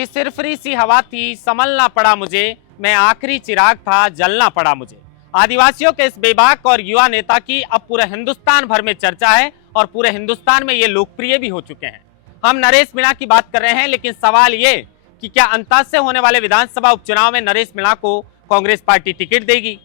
कि सिरफरी सी हवा थी, संभलना पड़ा मुझे, मैं आखिरी चिराग था, जलना पड़ा मुझे। आदिवासियों के इस बेबाक और युवा नेता की अब पूरे हिंदुस्तान भर में चर्चा है और पूरे हिंदुस्तान में ये लोकप्रिय भी हो चुके हैं। हम नरेश मीणा की बात कर रहे हैं, लेकिन सवाल ये कि क्या अंताज से होने वाले विधानसभा उपचुनाव में नरेश मीणा को कांग्रेस पार्टी टिकट देगी?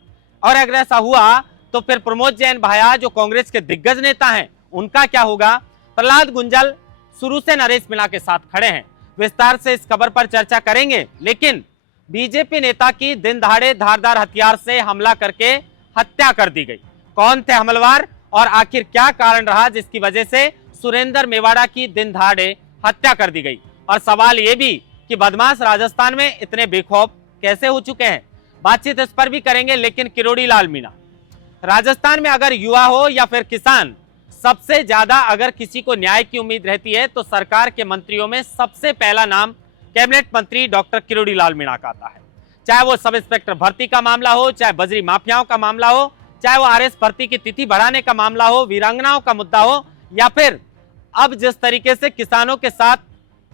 और अगर ऐसा हुआ तो फिर प्रमोद जैन भाया जो कांग्रेस के दिग्गज नेता हैं, उनका क्या होगा? प्रहलाद गुंजल शुरू से नरेश मीणा के साथ खड़े हैं। विस्तार से इस खबर पर चर्चा करेंगे, लेकिन बीजेपी नेता की दिन दहाड़े धारदार हथियार से हमला करके हत्या कर दी गई। कौन थे हमलवार और आखिर क्या कारण रहा जिसकी वजह से सुरेंद्र मेवाड़ा की दिन दहाड़े हत्या कर दी गई? और सवाल यह भी कि बदमाश राजस्थान में इतने बेखौफ कैसे हो चुके हैं? बातचीत इस पर भी करेंगे। लेकिन किरोड़ी लाल मीणा, राजस्थान में अगर युवा हो या फिर किसान, सबसे ज्यादा अगर किसी को न्याय की उम्मीद रहती है तो सरकार के मंत्रियों में सबसे पहला नाम कैबिनेट मंत्री डॉक्टर किरोड़ी लाल मीणा का आता है। चाहे वो सब इंस्पेक्टर भर्ती का मामला हो, चाहे बजरी माफियाओं का मामला हो, चाहे वो आरएस भर्ती की तिथि बढ़ाने का मामला हो, वीरांगनाओं का मुद्दा हो, या फिर अब जिस तरीके से किसानों के साथ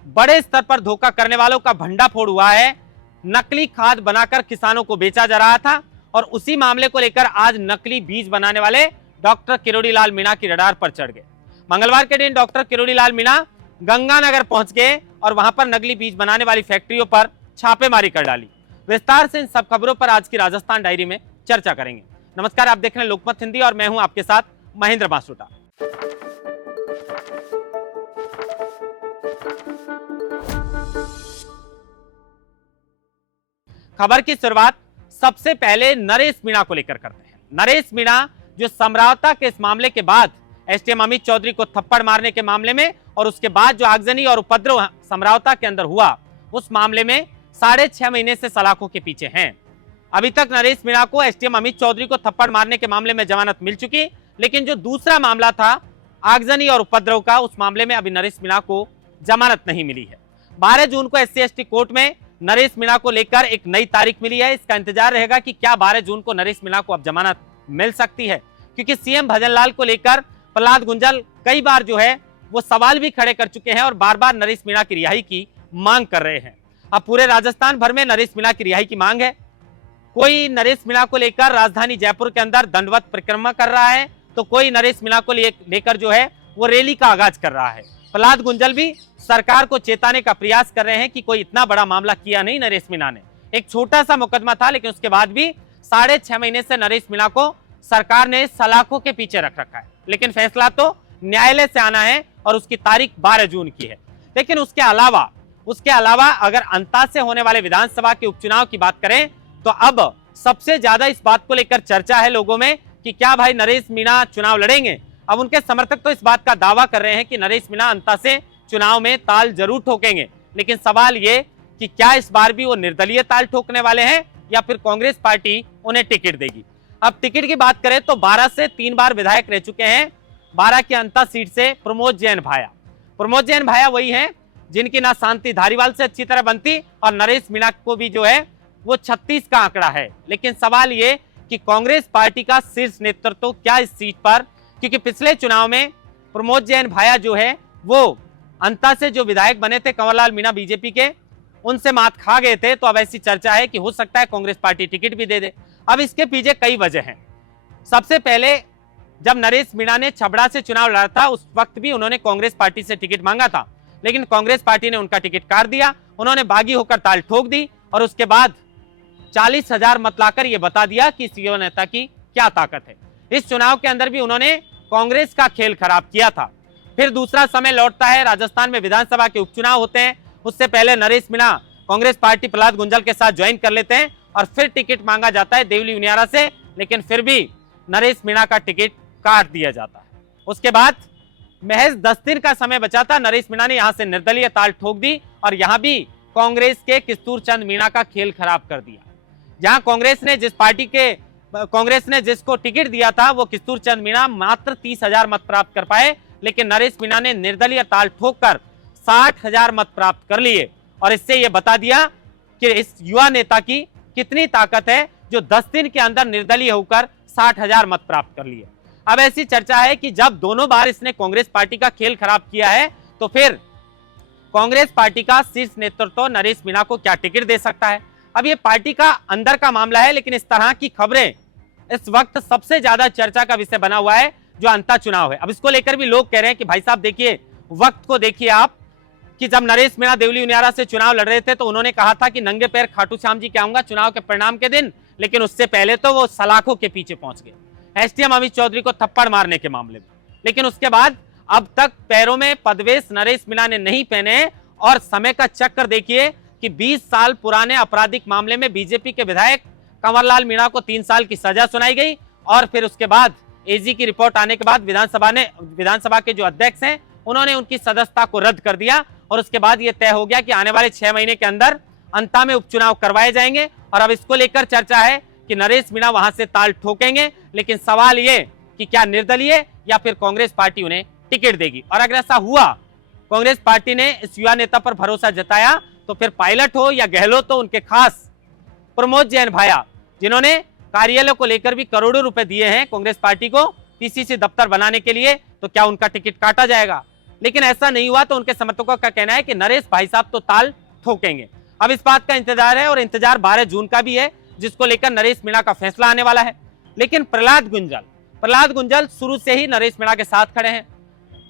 बड़े स्तर पर धोखा करने वालों का भंडाफोड़ हुआ है, नकली खाद बनाकर किसानों को बेचा जा रहा था, और उसी मामले को लेकर आज नकली बीज बनाने वाले डॉक्टर किरोड़ी लाल मीणा की रडार पर चढ़ गए। मंगलवार के दिन डॉक्टर किरोड़ी लाल मीणा गंगानगर पहुंच गए और वहां पर नकली बीज बनाने वाली फैक्ट्रियों पर छापेमारी कर डाली। विस्तार से इन सब खबरों पर आज की राजस्थान डायरी में चर्चा करेंगे। नमस्कार, आप देख रहे हैं लोकमत हिंदी और मैं हूं आपके साथ महेंद्र बांसुटा। खबर की शुरुआत सबसे पहले नरेश मीणा को लेकर करते हैं। नरेश मीणा जो समरावता के इस मामले के बाद एसडीएम अमित चौधरी को थप्पड़ मारने के मामले में और उसके बाद जो आगजनी और उपद्रव समरावता के अंदर हुआ, उस मामले में 6.5 महीने से सलाखों के पीछे हैं। अभी तक नरेश मीणा को एसडीएम अमित चौधरी को थप्पड़ मारने के मामले में जमानत मिल चुकी, लेकिन जो दूसरा मामला था आगजनी और उपद्रव का, उस मामले में अभी नरेश मीणा को जमानत नहीं मिली है। 12 जून को SC/ST कोर्ट में नरेश मीणा को लेकर एक नई तारीख मिली है। इसका इंतजार रहेगा कि क्या 12 जून को नरेश मीणा को अब जमानत मिल सकती है, क्योंकि सीएम भजनलाल को लेकर प्रहलाद गुंजल कई बार जो है वो सवाल भी खड़े कर चुके हैं और बार बार नरेश मीणा की रिहाई की मांग कर रहे हैं। अब पूरे राजस्थान भर में नरेश मीणा की रिहाई की मांग है। कोई नरेश मीणा को लेकर राजधानी जयपुर के अंदर दंडवत परिक्रमा कर रहा है, तो कोई नरेश मीणा को लेकर जो है वो रैली का आगाज कर रहा है। प्रहलाद गुंजल भी सरकार को चेताने का प्रयास कर रहे हैं कि कोई इतना बड़ा मामला किया नहीं नरेश मीणा ने। एक छोटा सा मुकदमा था, लेकिन उसके बाद भी 6.5 महीने से नरेश मीणा को सरकार ने सलाखों के पीछे रख रखा है। लेकिन फैसला तो न्यायालय से आना है और उसकी तारीख 12 जून की है। लेकिन उसके अलावा अगर अंताज से होने वाले विधानसभा के उपचुनाव की बात करें तो अब सबसे ज्यादा इस बात को लेकर चर्चा है लोगों में कि क्या भाई नरेश मीणा चुनाव लड़ेंगे। अब उनके समर्थक तो इस बात का दावा कर रहे हैं कि नरेश मीणा अंताज से चुनाव में ताल जरूर ठोकेंगे, लेकिन सवाल ये कि क्या इस बार भी वो निर्दलीय ताल ठोकने वाले हैं या फिर कांग्रेस पार्टी उन्हें टिकट देगी। अब टिकट की बात करें तो 12 से 3 बार विधायक रह चुके हैं। 12 की अंता सीट से प्रमोद जैन भाया वही हैं जिनकी ना शांति धारीवाल से अच्छी तरह बनती और नरेश मीणा को भी जो है वो 36 का आंकड़ा है। लेकिन सवाल ये कि कांग्रेस पार्टी का शीर्ष नेतृत्व क्या इस सीट पर, क्योंकि पिछले चुनाव में प्रमोद जैन भाया जो है वो अंता से जो विधायक बने थे कंवरलाल मीणा बीजेपी के, उनसे मात खा गए थे। तो अब ऐसी चर्चा है कि हो सकता है कांग्रेस पार्टी टिकट भी दे दे। अब इसके पीछे कई वजह हैं। सबसे पहले जब नरेश मीणा ने छबड़ा से चुनाव लड़ा था, उस वक्त भी उन्होंने कांग्रेस पार्टी से टिकट मांगा था, लेकिन कांग्रेस पार्टी ने उनका टिकट काट दिया। उन्होंने बागी होकर ताल ठोक दी और उसके बाद 40,000 मत लाकर यह बता दिया कि इस युवा नेता की क्या ताकत है। इस चुनाव के अंदर भी उन्होंने कांग्रेस का खेल खराब किया था। फिर दूसरा समय लौटता है, राजस्थान में विधानसभा के उपचुनाव होते हैं। उससे पहले नरेश मीणा कांग्रेस पार्टी प्रहलाद गुंजल के साथ ज्वाइन कर लेते हैं और फिर टिकट मांगा जाता है देवली उनियारा से, लेकिन फिर भी नरेश मीणा का टिकट काट दिया जाता है। उसके बाद महज 10 दिन का समय बचा था, नरेश मीणा ने यहां से निर्दलीय ताल ठोक दी और यहां भी कांग्रेस के किस्तूर चंद मीणा का खेल खराब कर दिया। जहां कांग्रेस ने जिसको टिकट दिया था वो किस्तूर चंद मीणा मात्र 30,000 मत प्राप्त कर पाए, लेकिन नरेश मीणा ने निर्दलीय ताल ठोककर 60,000 मत प्राप्त कर लिए और इससे यह बता दिया कि इस युवा नेता की कितनी ताकत है जो 10 दिन के अंदर निर्दलीय होकर 60,000 मत प्राप्त कर लिए। अब ऐसी चर्चा है कि जब दोनों बार इसने कांग्रेस पार्टी का खेल खराब किया है तो फिर कांग्रेस पार्टी का शीर्ष नेतृत्व नरेश मीणा को क्या टिकट दे सकता है। अब ये पार्टी का अंदर का मामला है, लेकिन इस तरह की खबरें इस वक्त सबसे ज्यादा चर्चा का विषय बना हुआ है जो अंता चुनाव है। अब इसको लेकर भी लोग कह रहे हैं कि भाई साहब देखिए, वक्त को देखिए आप, कि जब नरेश मीणा देवली उनियारा से चुनाव लड़ रहे थे तो उन्होंने कहा था कि नंगे पैर खाटू श्याम जी के आऊंगा चुनाव के परिणाम के दिन, लेकिन उससे पहले तो वो सलाखों के पीछे पहुंच गए एसडीएम अमित चौधरी को थप्पड़ मारने के मामले में। लेकिन उसके बाद अब तक पैरों में पदवेश नरेश मीणा ने नहीं पहने, और समय का चक्कर देखिए कि 20 साल पुराने आपराधिक मामले में बीजेपी के विधायक कंवरलाल मीणा को 3 साल की सजा सुनाई गई, और फिर उसके बाद एजी की रिपोर्ट आने के बाद विधानसभा के जो अध्यक्ष हैं उन्होंने उनकी सदस्यता को रद्द कर दिया, और उसके बाद यह तय हो गया कि आने वाले 6 महीने के अंदर अंता में उपचुनाव करवाए जाएंगे। और अब इसको लेकर चर्चा है कि नरेश मीणा वहां से ताल ठोकेंगे, लेकिन सवाल ये कि क्या निर्दलीय या फिर कांग्रेस पार्टी उन्हें टिकट देगी। और अगर ऐसा हुआ, कांग्रेस पार्टी ने इस युवा नेता पर भरोसा जताया, तो फिर पायलट हो या गहलोत हो, उनके खास प्रमोद जैन भाया, जिन्होंने कार्यालय को लेकर भी करोड़ों रुपए दिए हैं कांग्रेस पार्टी को पीसीसी दफ्तर बनाने के लिए, तो क्या उनका टिकट काटा जाएगा। लेकिन ऐसा नहीं हुआ, तो उनके समर्थकों का कहना है कि नरेश भाई साहब तो ताल ठोकेंगे। अब इस बात का इंतजार है, और इंतजार 12 जून का भी है, जिसको लेकर नरेश मीणा का फैसला आने वाला है। लेकिन प्रहलाद गुंजल शुरू से ही नरेश मीणा के साथ खड़े हैं।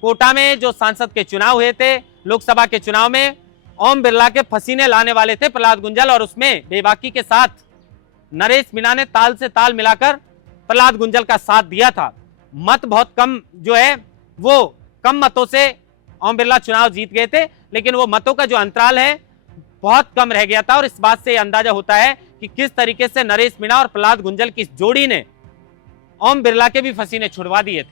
कोटा में जो सांसद के चुनाव हुए थे, लोकसभा के चुनाव में ओम बिरला के पसीने लाने वाले थे प्रहलाद गुंजल, और उसमें बेबाकी के साथ नरेश मीणा ने ताल से ताल मिलाकर प्रहलाद गुंजल का साथ दिया था। मत बहुत कम जो है वो कम मतों से ओम बिरला चुनाव जीत गए थे, लेकिन वो मतों का जो अंतराल है बहुत कम रह गया था, और इस बात से अंदाजा होता है कि किस तरीके से नरेश मीणा और प्रहलाद गुंजल की जोड़ी ने ओम बिरला के भी पसीने छुड़वा दिए थे।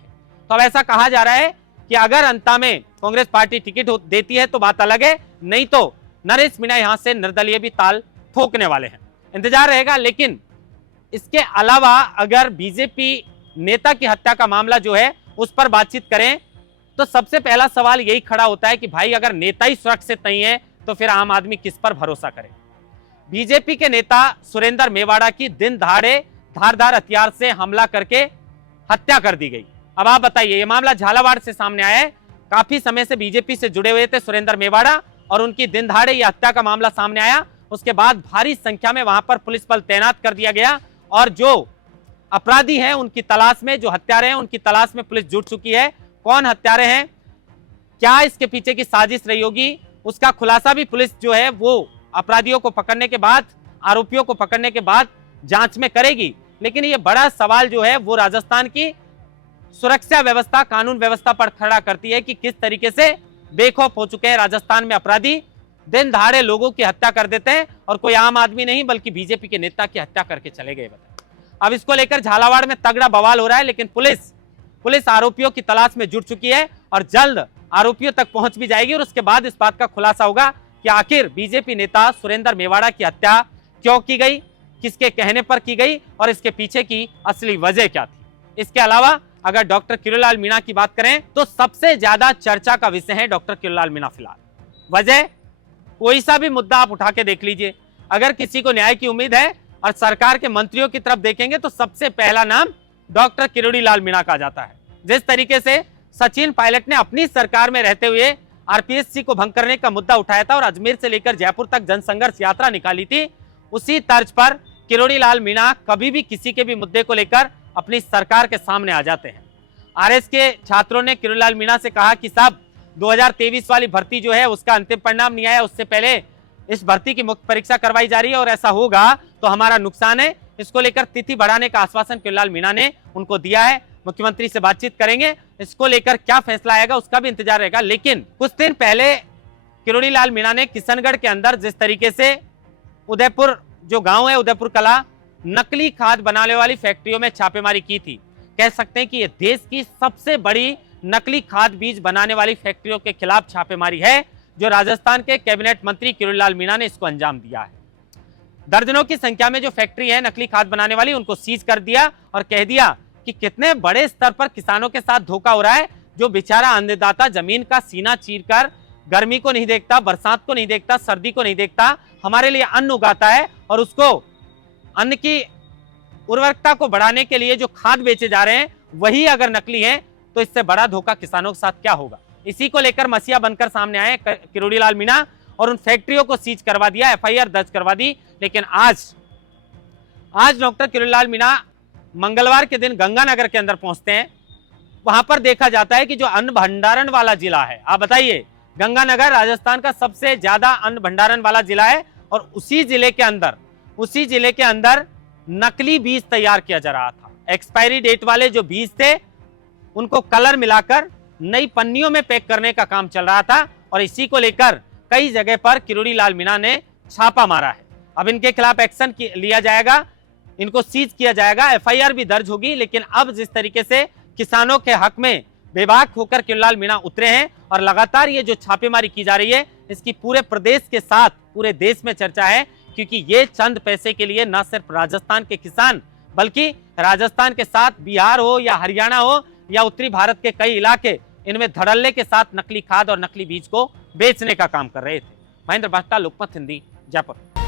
तो अब ऐसा कहा जा रहा है कि अगर अंता में कांग्रेस पार्टी टिकट देती है तो बात अलग है, नहीं तो नरेश मीणा यहां से निर्दलीय भी ताल ठोकने वाले हैं। इंतजार रहेगा। लेकिन इसके अलावा अगर बीजेपी नेता की हत्या का मामला जो है उस पर बातचीत करें, तो सबसे पहला सवाल यही खड़ा होता है कि भाई अगर नेता ही सुरक्षित नहीं है तो फिर आम आदमी किस पर भरोसा करे। बीजेपी के नेता सुरेंद्र मेवाड़ा की दिन दहाड़े धारदार हथियार से हमला करके हत्या कर दी गई। अब आप बताइए, यह मामला झालावाड़ से सामने आया है। काफी समय से बीजेपी से जुड़े हुए थे सुरेंद्र मेवाड़ा, और उनकी दिन दहाड़े यह हत्या का मामला सामने आया। उसके बाद भारी संख्या में वहां पर पुलिस बल तैनात कर दिया गया, और जो अपराधी हैं उनकी तलाश में, जो हत्यारे हैं उनकी तलाश में पुलिस जुट चुकी है। कौन हत्यारे हैं, क्या इसके पीछे की साजिश रही होगी, उसका खुलासा भी पुलिस जो है वो अपराधियों को पकड़ने के बाद, आरोपियों को पकड़ने के बाद जांच में करेगी। लेकिन ये बड़ा सवाल जो है वो राजस्थान की सुरक्षा व्यवस्था, कानून व्यवस्था पर खड़ा करती है कि किस तरीके से बेखौफ हो चुके हैं राजस्थान में अपराधी। दिन दहाड़े लोगों की हत्या कर देते हैं, और कोई आम आदमी नहीं बल्कि बीजेपी के नेता की हत्या करके चले गए। अब इसको लेकर झालावाड़ में तगड़ा बवाल हो रहा है, लेकिन पुलिस आरोपियों की तलाश में जुट चुकी है, और जल्द आरोपियों तक पहुंच भी जाएगी। और उसके बाद इस बात का खुलासा होगा कि आखिर बीजेपी नेता सुरेंद्र मेवाड़ा की हत्या क्यों की गई, किसके कहने पर की गई, और इसके पीछे की असली वजह क्या थी। इसके अलावा अगर डॉक्टर किरोड़ीलाल मीणा की बात करें तो सबसे ज्यादा चर्चा का विषय है डॉक्टर किरोड़ीलाल मीणा। फिलहाल वजह, कोई सा भी मुद्दा आप उठा के देख लीजिए, अगर किसी को न्याय की उम्मीद है और सरकार के मंत्रियों की तरफ देखेंगे तो सबसे पहला नाम डॉक्टर किरोड़ीलाल मीणा का जाता है। जिस तरीके से सचिन पायलट ने अपनी सरकार में रहते हुए आरपीएससी को भंग करने का मुद्दा उठाया था और अजमेर से लेकर जयपुर तक जनसंघर्ष यात्रा निकाली थी, उसी तर्ज पर किरोड़ीलाल मीणा कभी भी किसी के भी मुद्दे को लेकर अपनी सरकार के सामने आ जाते हैं। आरएस के छात्रों ने किरोड़ीलाल मीणा से कहा कि साहब 2023 वाली भर्ती जो है उसका अंतिम परिणाम नहीं आया, उससे पहले इस भर्ती की मुख्य परीक्षा करवाई जा रही है और ऐसा होगा तो हमारा नुकसान है। इसको लेकर तिथि बढ़ाने का आश्वासन किरोड़ीलाल मीणा ने उनको दिया है। मुख्यमंत्री से बातचीत करेंगे, इसको लेकर क्या फैसला आएगा उसका भी इंतजार रहेगा। लेकिन कुछ दिन पहले किरोड़ीलाल मीणा ने किशनगढ़ के अंदर जिस तरीके से उदयपुर जो गांव है उदयपुर कला, नकली खाद बनाने वाली फैक्ट्रियों में छापेमारी की थी। कह सकते हैं कि यह देश की सबसे बड़ी नकली खाद बीज बनाने वाली फैक्ट्रियों के खिलाफ छापेमारी है, जो राजस्थान के कैबिनेट मंत्री किरोड़ीलाल मीणा ने इसको अंजाम दिया है। दर्जनों की संख्या में जो फैक्ट्री है नकली खाद बनाने वाली, उनको सीज कर दिया और कह दिया कि कितने बड़े स्तर पर किसानों के साथ धोखा हो रहा है। जो बेचारा अन्नदाता जमीन का सीना चीरकर गर्मी को नहीं देखता, बरसात को नहीं देखता, सर्दी को नहीं देखता, हमारे लिए अन्न उगाता है और उसको अन्न की उर्वरकता को बढ़ाने के लिए जो खाद बेचे जा रहे हैं वही अगर नकली है तो इससे बड़ा धोखा किसानों के साथ क्या होगा। इसी को लेकर मसीहा बनकर सामने आए किरोड़ी लाल मीणा और उन फैक्ट्रियों को सीज करवा दिया, एफआईआर दर्ज करवा दी। लेकिन आज डॉक्टर किरोड़ी लाल मीणा मंगलवार के दिन गंगानगर के अंदर पहुंचते हैं। वहां पर देखा जाता है कि जो अन्न भंडारण वाला जिला है, आप बताइए, गंगानगर राजस्थान का सबसे ज्यादा अन्न भंडारण वाला जिला है और उसी जिले के अंदर नकली बीज तैयार किया जा रहा था। एक्सपायरी डेट वाले जो बीज थे उनको कलर मिलाकर नई पन्नियों में पैक करने का काम चल रहा था और इसी को लेकर कई जगह पर किरोड़ी लाल मीणा ने छापा मारा है। अब इनके खिलाफ एक्शन लिया जाएगा, इनको सीज किया जाएगा, एफआईआर भी दर्ज होगी। लेकिन अब जिस तरीके से किसानों के हक में बेबाक होकर किरोड़ी लाल मीणा उतरे हैं और लगातार ये जो छापेमारी की जा रही है, इसकी पूरे प्रदेश के साथ पूरे देश में चर्चा है, क्योंकि ये चंद पैसे के लिए न सिर्फ राजस्थान के किसान बल्कि राजस्थान के साथ बिहार हो या हरियाणा हो या उत्तरी भारत के कई इलाके, इनमें धड़ल्ले के साथ नकली खाद और नकली बीज को बेचने का काम कर रहे थे। महेंद्र भास्कर, लोकमत हिंदी, जयपुर।